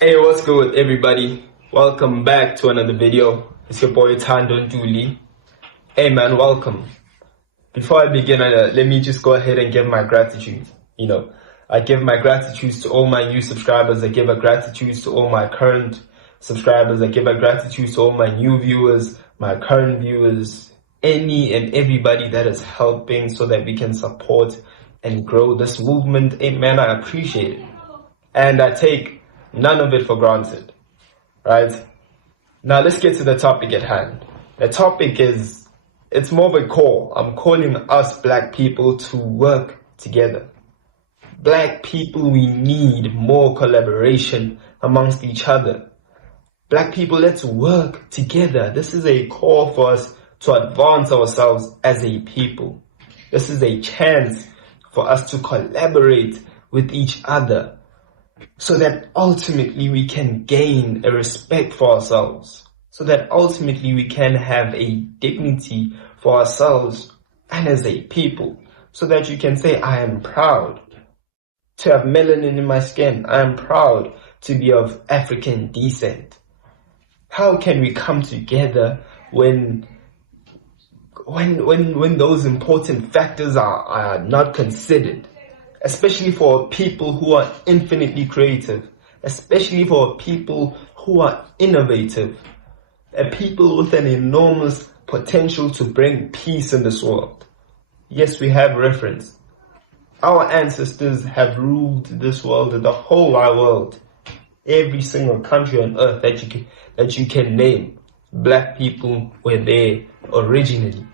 Hey, what's good, everybody? Welcome back to another video. It's your boy Tando Nduli. Hey man, welcome. Before I begin, let me just go ahead and give my gratitude. I give my gratitude to all my new subscribers. I give a gratitude to all my current subscribers. I give a gratitude to all my new viewers, my current viewers, any and everybody that is helping so that we can support and grow this movement. Hey man, I appreciate it. And I take none of it for granted. Right? Now let's get to the topic at hand. The topic is, it's more of a call. I'm calling us black people to work together. Black people, we need more collaboration amongst each other. Black people, let's work together. This is a call for us to advance ourselves as a people. This is a chance for us to collaborate with each other, so that ultimately we can gain a respect for ourselves, so that ultimately we can have a dignity for ourselves and as a people, so that you can say, I am proud to have melanin in my skin. I am proud to be of African descent. How can we come together when those important factors are not considered? Especially for people who are infinitely creative, especially for people who are innovative, a people with an enormous potential to bring peace in this world. Yes, we have reference. Our ancestors have ruled this world, the whole wide world, every single country on earth that you can name. Black people were there originally.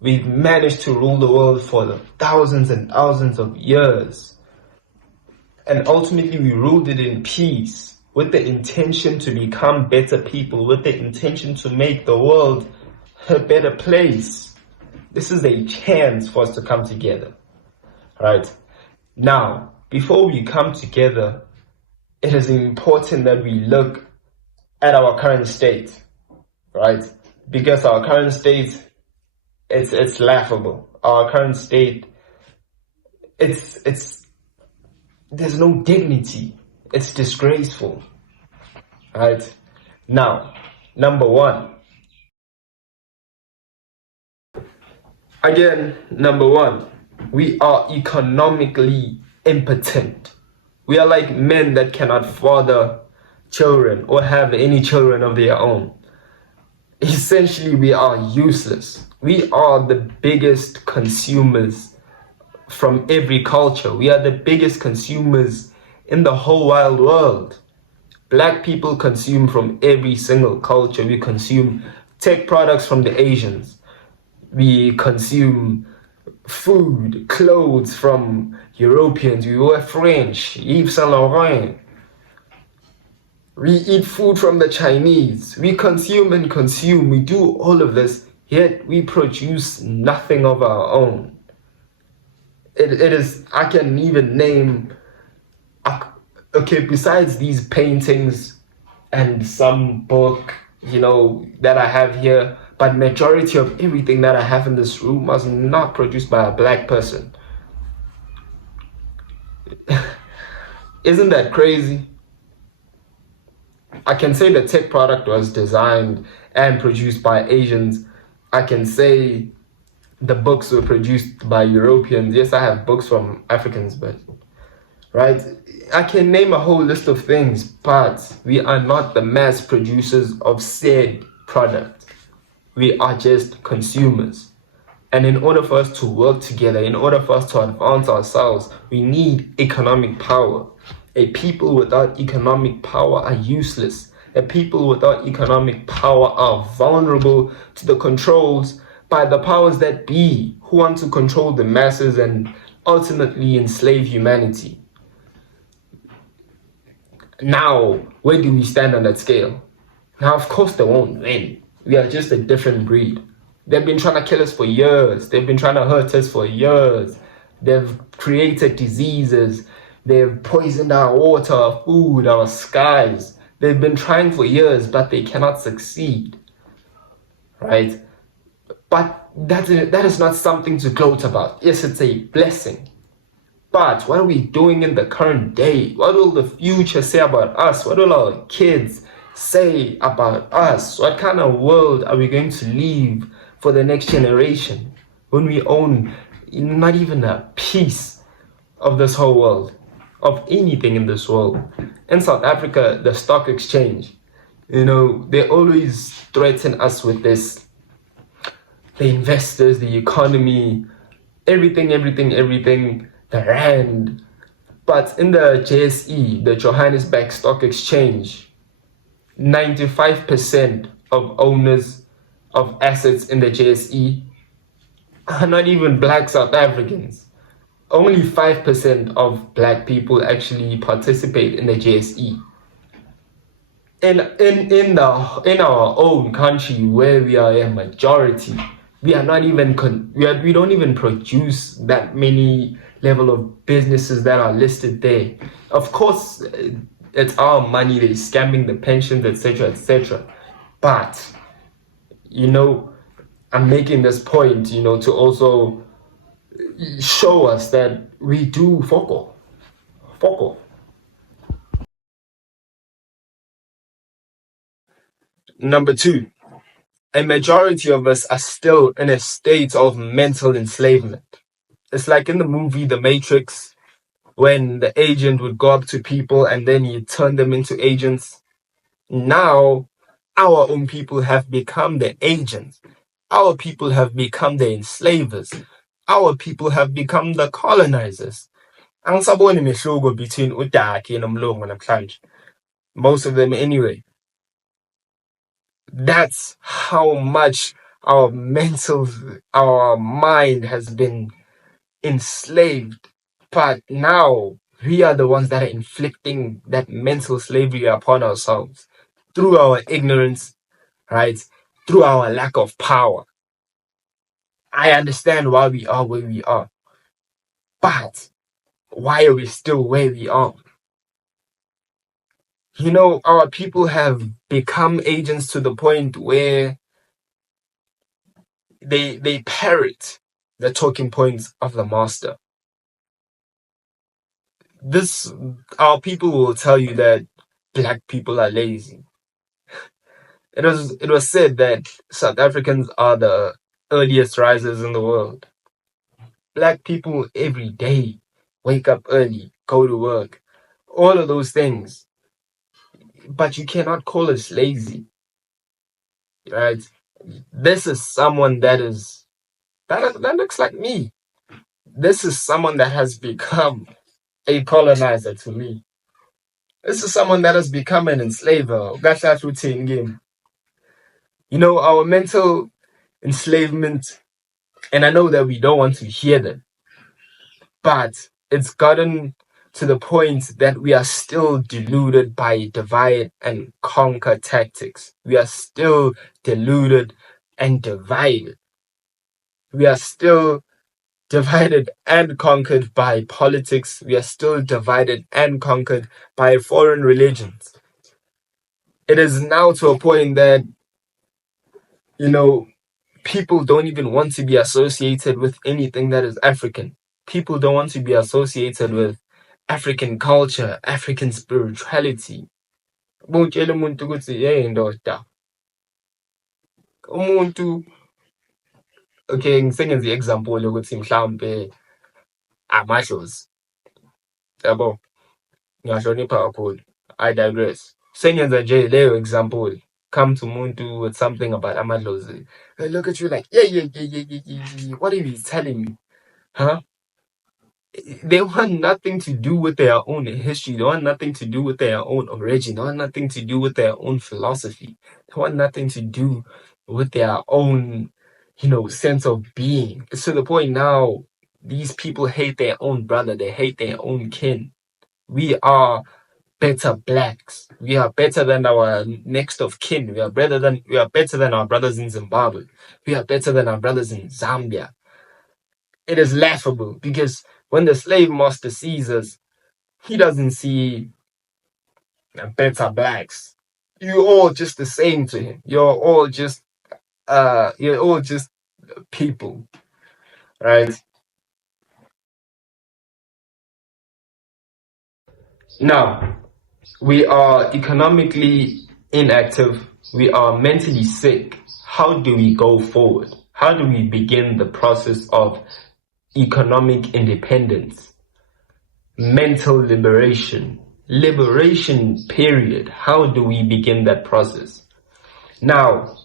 We've managed to rule the world for thousands and thousands of years. And ultimately we ruled it in peace, with the intention to become better people, with the intention to make the world a better place. This is a chance for us to come together. Right? Now, before we come together, it is important that we look at our current state. Right? Because our current state, it's laughable. Our current state, there's no dignity. It's disgraceful. Right? Now, number one. Again, number one, we are economically impotent. We are like men that cannot father children or have any children of their own. Essentially, we are useless. We are the biggest consumers from every culture. We are the biggest consumers in the whole wild world. Black people consume from every single culture. We consume tech products from the Asians. We consume food, clothes from Europeans. We wear French, Yves Saint Laurent. We eat food from the Chinese. We consume and consume. We do all of this, yet we produce nothing of our own. It is, I can even name, okay, besides these paintings and some book, that I have here, but majority of everything that I have in this room was not produced by a black person. Isn't that crazy? I can say the tech product was designed and produced by Asians. I can say the books were produced by Europeans. Yes, I have books from Africans, but right? I can name a whole list of things, but we are not the mass producers of said product. We are just consumers. And in order for us to work together, in order for us to advance ourselves, we need economic power. A people without economic power are useless. A people without economic power are vulnerable to the controls by the powers that be, who want to control the masses and ultimately enslave humanity. Now, where do we stand on that scale? Now, of course, they won't win. We are just a different breed. They've been trying to kill us for years. They've been trying to hurt us for years. They've created diseases. They've poisoned our water, our food, our skies. They've been trying for years, but they cannot succeed. Right? But that is not something to gloat about. Yes, it's a blessing. But what are we doing in the current day? What will the future say about us? What will our kids say about us? What kind of world are we going to leave for the next generation when we own not even a piece of this whole world, of anything in this world? In South Africa, the stock exchange, they always threaten us with this: the investors, the economy, everything, the rand. But in the JSE, the Johannesburg Stock Exchange, 95% of owners of assets in the JSE are not even black South Africans. Only 5% of black people actually participate in the JSE. In our own country, where we are a majority, we are not even we don't even produce that many level of businesses that are listed there. Of course, it's our money, they're scamming the pensions, etc. But I'm making this point to also show us that we do focal. Number two, a majority of us are still in a state of mental enslavement. It's like in the movie The Matrix, when the agent would go up to people and then he turn them into agents. Now, our own people have become the agents. Our people have become the enslavers. Our people have become the colonizers. Angisaboni mehluko between uDaki nomlungu namhlanje. Most of them anyway. That's how much our mind has been enslaved. But now we are the ones that are inflicting that mental slavery upon ourselves through our ignorance, right? Through our lack of power. I understand why we are where we are, but why are we still where we are? Our people have become agents to the point where they parrot the talking points of the master. Our people will tell you that black people are lazy. It was said that South Africans are the earliest risers in the world. Black people every day wake up early, go to work, all of those things. But you cannot call us lazy, right? This is someone that looks like me. This is someone that has become a colonizer to me. This is someone that has become an enslaver. Our mental enslavement, and I know that we don't want to hear that, but it's gotten to the point that we are still deluded by divide and conquer tactics. We are still deluded and divided. We are still divided and conquered by politics. We are still divided and conquered by foreign religions. It is now to a point that, people don't even want to be associated with anything that is African. People don't want to be associated with African culture, African spirituality. Butshela umuntu ukuthi hey ndoda. Umuntu okay, ngisengenza i-example yokuthi mhlawumbe amadlozi. Yabo. Ngiyahlonipha kakhulu. I digress. Sengenza nje leyo example. Come to umuntu with something about amadlozi. They look at you like, yeah. What are you telling me? Huh? They want nothing to do with their own history. They want nothing to do with their own origin. They want nothing to do with their own philosophy. They want nothing to do with their own, sense of being. It's to the point now, these people hate their own brother. They hate their own kin. We are better blacks. We are better than our next of kin. We are better than our brothers in Zimbabwe. We are better than our brothers in Zambia. It is laughable because when the slave master sees us, he doesn't see better blacks. You're all just the same to him. You're all just people, right? Now, we are economically inactive. We are mentally sick. How do we go forward? How do we begin the process of economic independence? Mental liberation. Liberation, period. How do we begin that process? Now,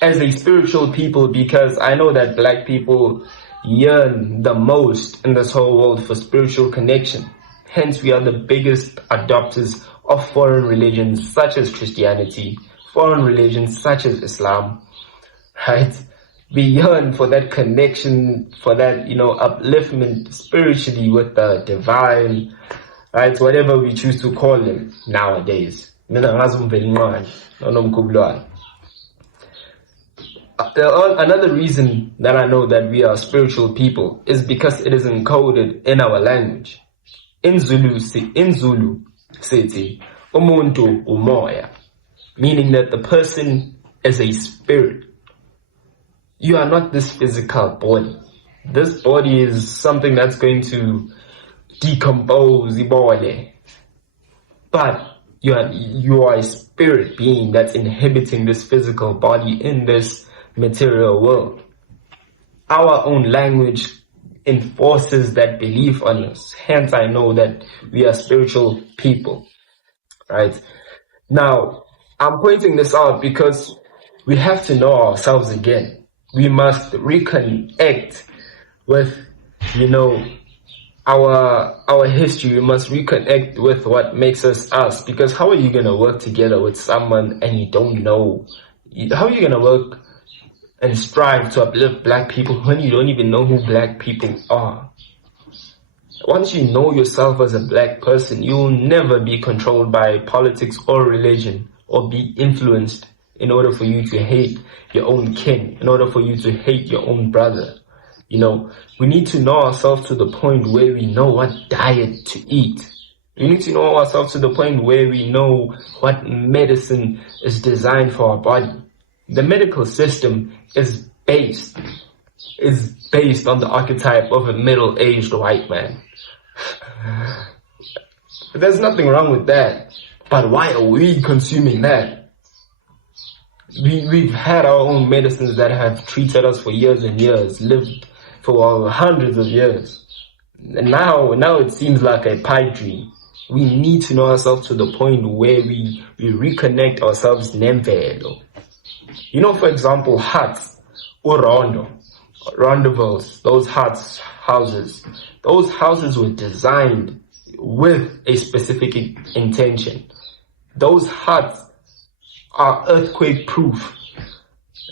as a spiritual people, because I know that black people yearn the most in this whole world for spiritual connection. Hence, we are the biggest adopters of foreign religions such as Christianity, foreign religions such as Islam, right? We yearn for that connection, for that, upliftment spiritually with the divine, right? Whatever we choose to call them nowadays. Another reason that I know that we are spiritual people is because it is encoded in our language. In Zulu, city, umuntu umoya, meaning that the person is a spirit. You are not this physical body. This body is something that's going to decompose, but you are a spirit being that's inhabiting this physical body in this material world. Our own language enforces that belief on us. Hence, I know that we are spiritual people, right? Now, I'm pointing this out because we have to know ourselves again. We must reconnect with, our history. We must reconnect with what makes us us. Because how are you going to work together with someone and you don't know? How are you going to work and strive to uplift black people when you don't even know who black people are? Once you know yourself as a black person, you will never be controlled by politics or religion or be influenced in order for you to hate your own kin, in order for you to hate your own brother. We need to know ourselves to the point where we know what diet to eat. We need to know ourselves to the point where we know what medicine is designed for our body. The medical system is based on the archetype of a middle-aged white man. There's nothing wrong with that. But why are we consuming that? We've had our own medicines that have treated us for years and years, lived for hundreds of years. And now it seems like a pipe dream. We need to know ourselves to the point where we reconnect ourselves nemvelo. For example, huts or rondables, those houses. Those houses were designed with a specific intention. Those huts are earthquake proof.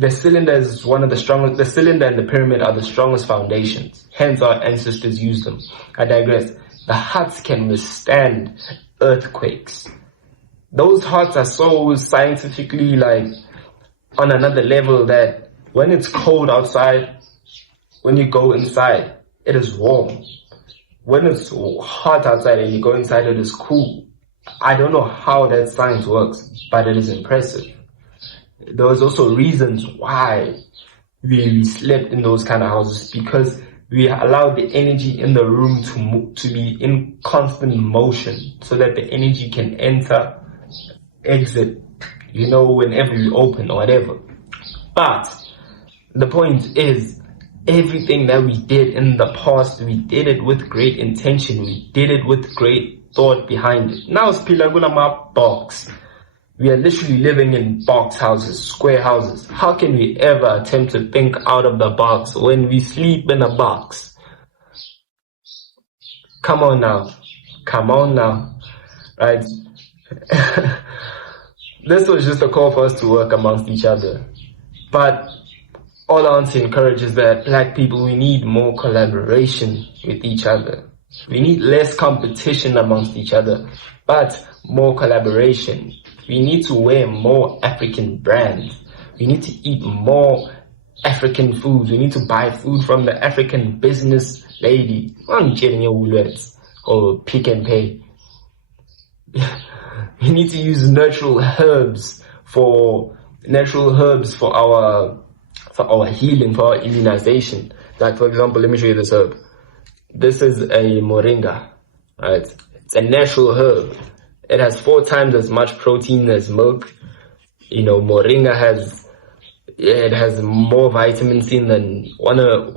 The cylinder is one of the strongest. The cylinder and the pyramid are the strongest foundations. Hence, our ancestors used them. I digress. The huts can withstand earthquakes. Those huts are so scientifically on another level that when it's cold outside, when you go inside, it is warm. When it's hot outside and you go inside, it is cool. I don't know how that science works, but it is impressive. There was also reasons why we slept in those kind of houses, because we allowed the energy in the room to be in constant motion so that the energy can enter, exit, whenever you open or whatever. But the point is, everything that we did in the past, we did it with great intention. We did it with great thought behind it. Now it's Pilagulama box. We are literally living in box houses, square houses. How can we ever attempt to think out of the box when we sleep in a box? Come on now, right? This was just a call for us to work amongst each other. But all I want to encourage is that black people, we need more collaboration with each other. We need less competition amongst each other, but more collaboration. We need to wear more African brands. We need to eat more African foods. We need to buy food from the African business lady. I'm getting your words. Or Pick and Pay. We need to use natural herbs for our healing, for our immunization. Like, for example, let me show you this herb. This is a moringa, right? It's a natural herb. It has 4 times as much protein as milk. You know, moringa has more vitamin C than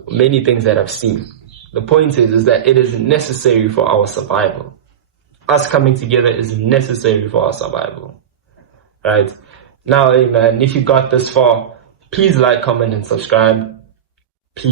many things that I've seen. The point is that it is necessary for our survival. Us coming together is necessary for our survival. Right? Now, hey man, if you got this far, please like, comment, and subscribe.